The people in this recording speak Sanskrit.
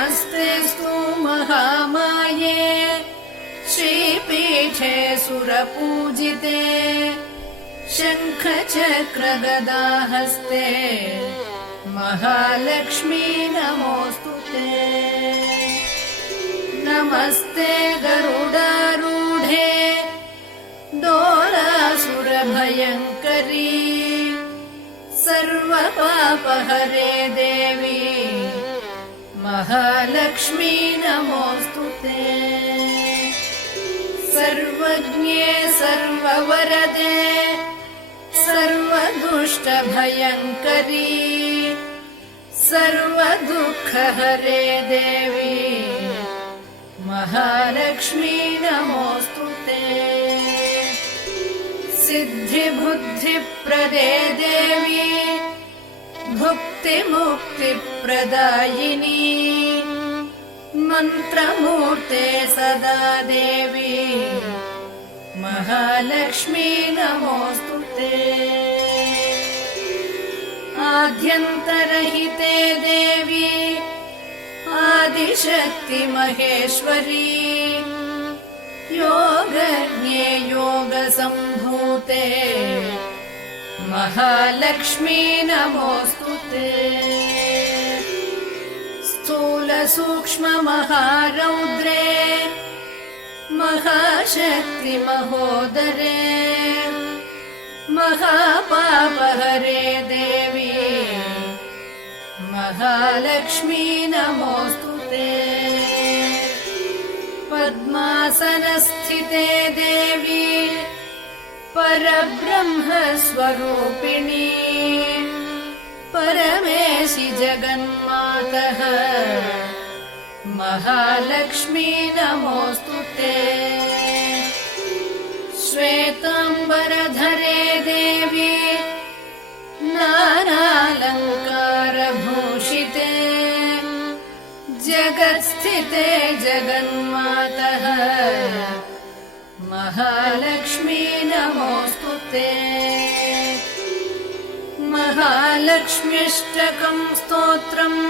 नमस्तेऽस्तु महामाये श्रीपीठे सुरपूजिते शङ्खचक्रगदाहस्ते महालक्ष्मी नमोऽस्तु ते। नमस्ते गरुडारूढे दोलासुरभयङ्करी सर्वपापहरे देवी महालक्ष्मी नमोऽस्तु ते। सर्वज्ञे सर्ववरदे सर्वदुष्टभयङ्करी सर्वदुःखहरे देवी महालक्ष्मी नमोऽस्तु ते। सिद्धिबुद्धिप्रदे देवी भुक्तिमुक्तिप्रदायिनी मन्त्रमूर्ते सदा देवी महालक्ष्मी नमोऽस्तु ते। आद्यन्तरहिते देवी आदिशक्ति महेश्वरी योगज्ञे योगसम्भूते महालक्ष्मी नमोऽस्तु ते। स्थूलसूक्ष्ममहारौद्रे महाशक्ति महोदरे महापापहरे देवी महालक्ष्मी नमोऽस्तु ते। पद्मासनस्थिते देवी परब्रह्मस्वरूपिणी परमेशि जगन्मातः महालक्ष्मी नमोऽस्तु ते। श्वेताम्बरधरे देवी नानालङ्कारभूषिते जगत्स्थिते जगन्मातः महालक्ष्मी नमोऽस्तु ते। महालक्ष्म्यष्टकं स्तोत्रम्